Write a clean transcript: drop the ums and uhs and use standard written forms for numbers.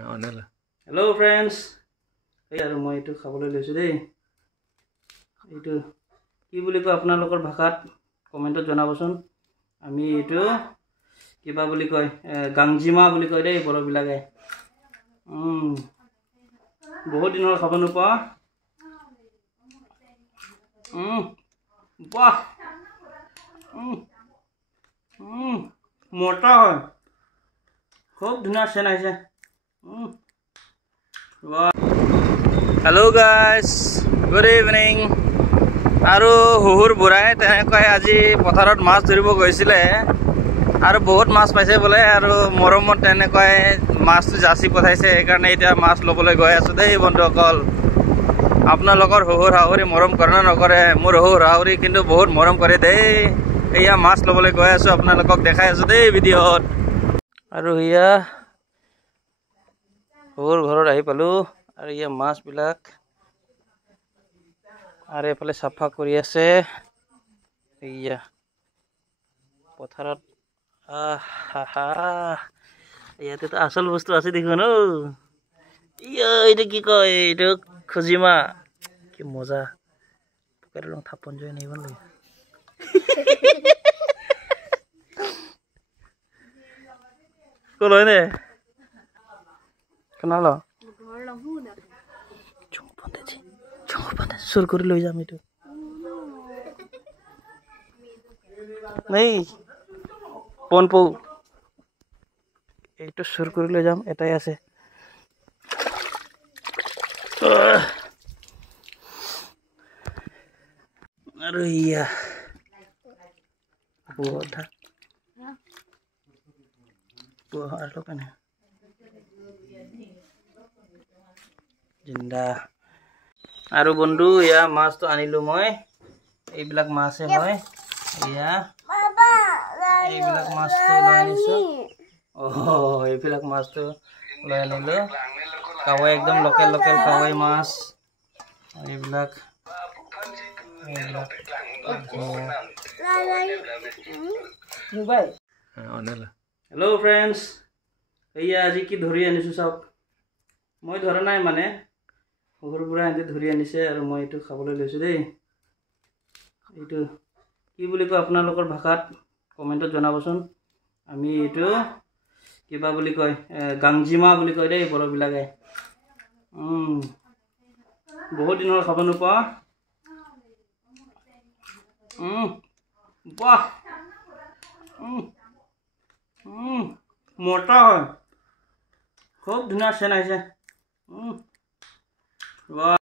Hello friends. এই আৰু মই এটো খাবলৈ লৈছো দেই। এটো কি বুলি কয় আপোনালোকৰ ভাষাত কমেন্টত জনাবচোন। আমি এটো কিবা বুলি কয় গাংজিমা বুলি কয় দেই বড় বিলাকে। বহুত দিনৰ খাব নোপোৱা। বাহ। মোটা হয়। খুব ধুনীয়া সেন আহিছে। Hello guys, good evening. আৰু হুহুৰ বুঢ়াই তেনেকৈ আজি পথাৰত মাছ ধৰিব গৈছিলে আৰু বহুত মাছ পাইছে বোলে আৰু মৰমত তেনেকৈ মাছটো যাচি পঠাইছে সেইকাৰণে এতিয়া মাছ ল'বলৈ গৈ আছো দেই বন্ধুসকল। আপোনালোকৰ হুহুৰ হাউৰি মৰম কৰে না নকৰে? মোৰ হুহুৰ হাউৰি কিন্তু বহুত মৰম কৰে দেই। এয়া মাছ ল'বলৈ গৈ আছো, আপোনালোকক দেখাই আছো দেই ভিডিঅ'ত। আৰু এয়া হুহুৰ ঘৰত আহি পালো আৰু এয়া মাছ বিলাক আৰু এফালে সাফা কৰি আছে এয়া পথাৰত। ইয়াতে তো আসল বস্তু আছে দেখুন। এইটো কি কয়? এইটো খুজিমা। কি মজা। থাপন জয় নাই বল কল হয় নে কেনালো চুৰ কৰি লৈ যাম এইটো নেই পনপৌ এইটো চুৰ কৰি লৈ যাম। এটাই আছে আৰু ইয়া বুঢ়া আৰু কেনে জিন্দা। আৰু বন্ধু ইয়া মাছটো আনিলো মই। এইবিলাক মাছে হয় ইয়া এইবিলাক মাছটো লৈ আনিছো। এইবিলাক মাছটো লৈ আনিলো। কাৱৈ একদম লোকেল কাৱৈ মাছ। এইবিলাক হেল্ল' ফ্ৰেণ্ডছ, এয়া আজি কি ধৰি আনিছো চাওক। মই ধৰা নাই মানে সৰু পৰা এনে ধৰি আনিছে আৰু মই এইটো খাবলৈ লৈছো দেই। এইটো কি বুলি কয় আপোনালোকৰ ভাষাত কমেন্টত জনাবচোন। আমি এইটো কিবা বুলি কয় গাংজিমা বুলি কয় দেই বড় বিলাকে। বহুত দিনৰ খাব নোপোৱা। বাহ। মোটা হয়। খুব ধুনীয়া সেন আহিছে।